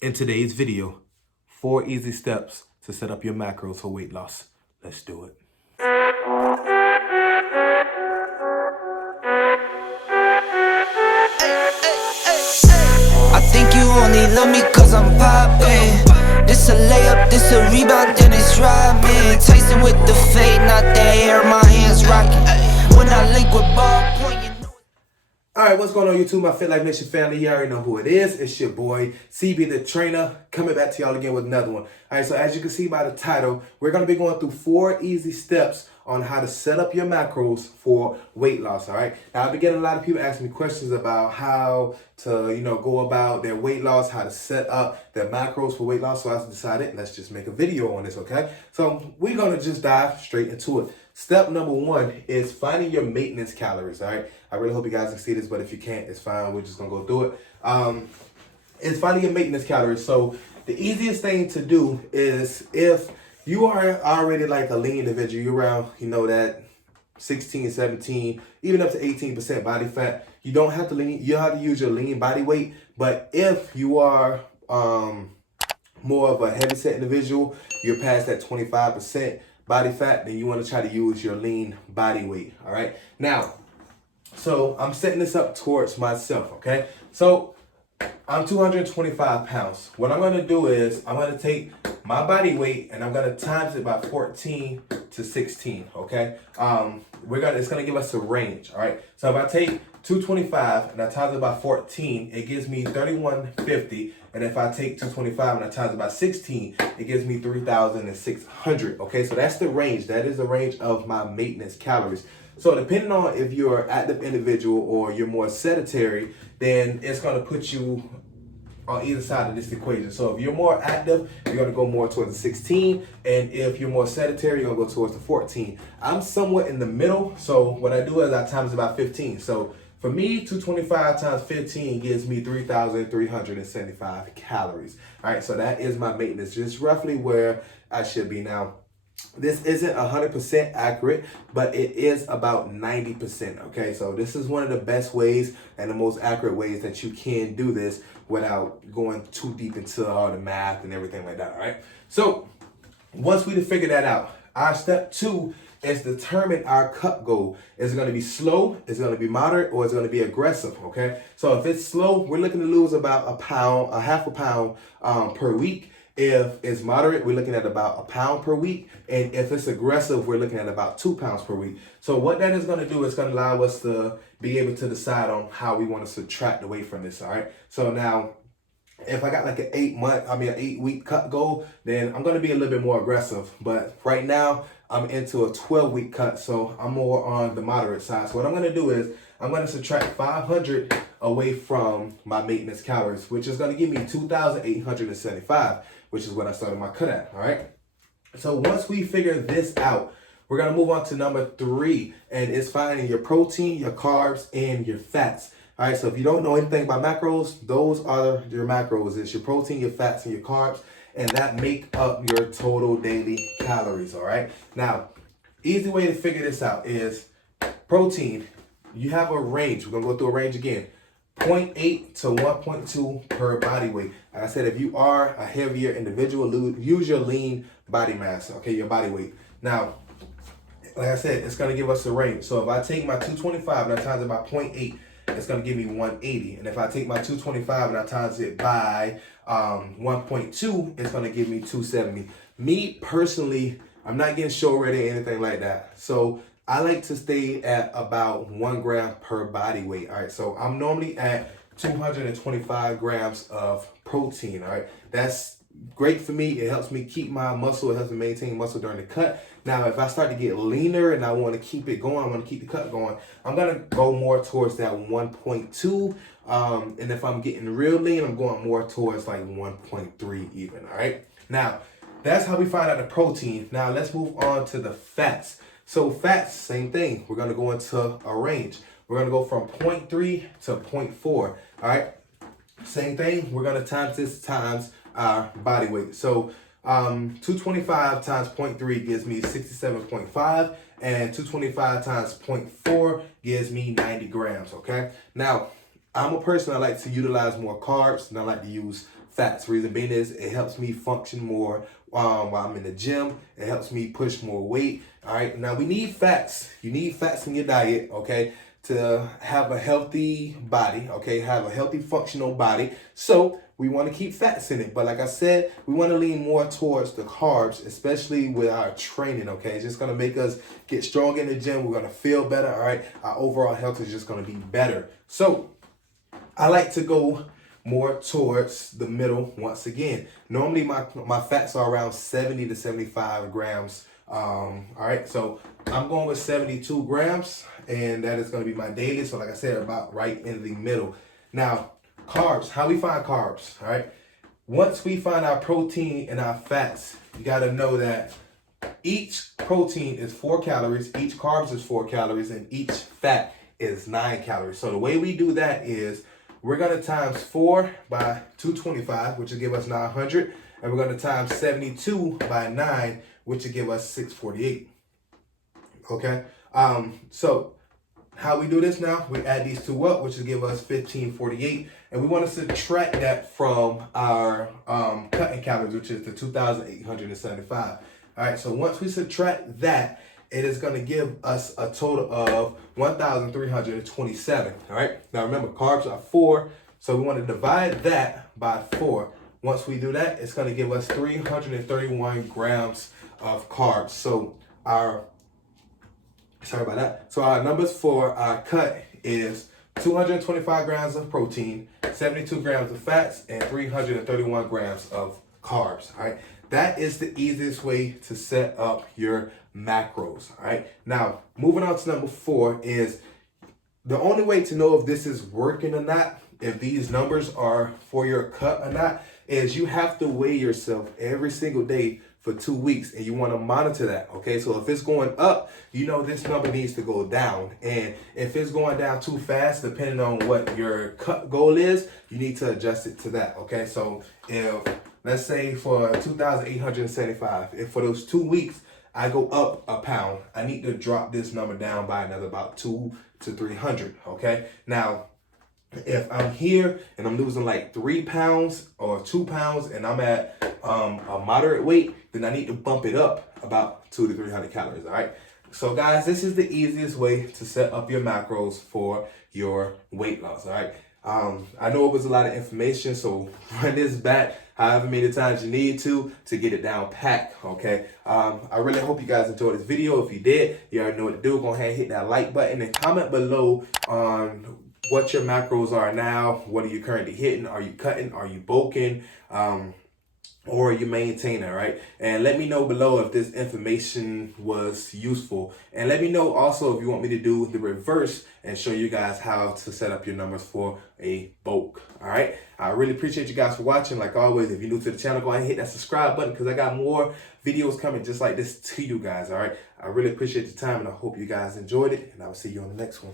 In today's video, 4 easy steps to set up your macros for weight loss. Let's do it. I think you only love me cause I'm poppin'. This a layup, this a rebound, then it's Robin. Tyson with the fade, not the hair, my hands rockin'. When I link with ballpoint, you know. Alright, what's going on YouTube, my Fit Life Nation family? You already know who it is. It's your boy, CB the Trainer, coming back to y'all again with another one. Alright, so as you can see by the title, we're going to be going through 4 easy steps on how to set up your macros for weight loss, alright? Now, I've been getting a lot of people asking me questions about how to, go about their weight loss, how to set up their macros for weight loss, so I decided, let's just make a video on this, okay? So, we're going to just dive straight into it. Step number 1 is finding your maintenance calories, all right? I really hope you guys can see this, but if you can't, it's fine. We're just going to go through it. It's finding your maintenance calories. So the easiest thing to do is if you are already like a lean individual, you're around, that 16, 17, even up to 18% body fat, you don't have to lean, you have to use your lean body weight. But if you are more of a heavy set individual, you're past that 25% body fat, then you want to try to use your lean body weight. All right. Now, so I'm setting this up towards myself. Okay. So I'm 225 pounds. What I'm going to do is I'm going to take my body weight and I'm going to times it by 14 to 16. Okay. It's going to give us a range. All right. So if I take 225 and I times it by 14, it gives me 3150. And if I take 225 and I times it by 16, it gives me 3,600. Okay, so that's the range. That is the range of my maintenance calories. So depending on if you're an active individual or you're more sedentary, then it's going to put you on either side of this equation. So if you're more active, you're going to go more towards the 16. And if you're more sedentary, you're going to go towards the 14. I'm somewhat in the middle. So what I do is I times it by 15. So for me, 225 times 15 gives me 3,375 calories. All right, so that is my maintenance, just roughly where I should be now. This isn't 100% accurate, but it is about 90%, okay? So this is one of the best ways and the most accurate ways that you can do this without going too deep into all the math and everything like that, all right? So once we figure that out, our step 2 is determine our cut goal. Is it going to be slow? Is it going to be moderate? Or is it going to be aggressive? Okay. So if it's slow, we're looking to lose about a half a pound per week. If it's moderate, we're looking at about a pound per week. And if it's aggressive, we're looking at about 2 pounds per week. So what that is going to do is going to allow us to be able to decide on how we want to subtract away from this. All right. So now, if I got like an 8-week cut goal, then I'm going to be a little bit more aggressive. But right now, I'm into a 12-week cut, so I'm more on the moderate side. So what I'm going to do is I'm going to subtract 500 away from my maintenance calories, which is going to give me 2,875, which is what I started my cut at, all right? So once we figure this out, we're going to move on to number 3, and it's finding your protein, your carbs, and your fats. All right, so if you don't know anything about macros, those are your macros. It's your protein, your fats, and your carbs, and that make up your total daily calories, all right? Now, easy way to figure this out is protein. You have a range. We're going to go through a range again. 0.8 to 1.2 per body weight. Like I said, if you are a heavier individual, use your lean body mass, okay, your body weight. Now, like I said, it's going to give us a range. So if I take my 225 and I times it by 0.8, it's going to give me 180. And if I take my 225 and I times it by 1.2, it's going to give me 270. Me personally, I'm not getting show ready or anything like that. So I like to stay at about 1 gram per body weight. All right. So I'm normally at 225 grams of protein. All right. That's great for me. It helps me keep my muscle. It helps me maintain muscle during the cut. Now, if I start to get leaner and I want to keep it going, I want to keep the cut going, I'm going to go more towards that 1.2. And if I'm getting real lean, I'm going more towards like 1.3 even. All right. Now, that's how we find out the protein. Now, let's move on to the fats. So fats, same thing. We're going to go into a range. We're going to go from 0.3 to 0.4. All right. Same thing. We're going to times this times our body weight. So 225 times 0.3 gives me 67.5, and 225 times 0.4 gives me 90 grams, okay? Now, I'm a person, I like to utilize more carbs, and I like to use fats. Reason being is it helps me function more while I'm in the gym. It helps me push more weight. All right. Now we need fats. You need fats in your diet, okay, to have a healthy body, okay, have a healthy functional body. So we want to keep fats in it. But like I said, we want to lean more towards the carbs, especially with our training, okay? It's just going to make us get strong in the gym. We're going to feel better, all right? Our overall health is just going to be better. So I like to go more towards the middle once again. Normally my fats are around 70 to 75 grams. All right, so I'm going with 72 grams, and that is going to be my daily. So like I said, about right in the middle. Now, carbs, how we find carbs, all right? Once we find our protein and our fats, you got to know that each protein is 4 calories, each carbs is 4 calories, and each fat is 9 calories. So the way we do that is we're going to times 4 by 225, which will give us 900, and we're going to times 72 by 9, which will give us 648. Okay? So how we do this now, we add these two up, which will give us 1548, and we want to subtract that from our cutting calories, which is the 2,875. All right, so once we subtract that, it is going to give us a total of 1,327. All right, now remember, carbs are 4, so we want to divide that by 4. Once we do that, it's going to give us 331 grams of carbs. So our numbers for our cut is 225 grams of protein, 72 grams of fats, and 331 grams of carbs. All right, that is the easiest way to set up your macros. All right, now moving on to number 4 is the only way to know if this is working or not, if these numbers are for your cut or not, is you have to weigh yourself every single day for 2 weeks, and you want to monitor that. Okay, so if it's going up, you know this number needs to go down, and if it's going down too fast, depending on what your cut goal is, you need to adjust it to that. Okay, so if let's say for 2,875, if for those 2 weeks I go up a pound, I need to drop this number down by another about 200 to 300. Okay, now if I'm here and I'm losing like 3 pounds or 2 pounds and I'm at a moderate weight, then I need to bump it up about 200 to 300 calories. All right. So guys, this is the easiest way to set up your macros for your weight loss. All right. I know it was a lot of information, so run this back however many times you need to get it down packed. Okay. I really hope you guys enjoyed this video. If you did, you already know what to do. Go ahead and hit that like button and comment below on what your macros are now. What are you currently hitting? Are you cutting? Are you bulking? Or you maintain it, right? And let me know below if this information was useful. And let me know also if you want me to do the reverse and show you guys how to set up your numbers for a bulk. All right. I really appreciate you guys for watching. Like always, if you're new to the channel, go ahead and hit that subscribe button because I got more videos coming just like this to you guys. All right. I really appreciate your time and I hope you guys enjoyed it. And I will see you on the next one.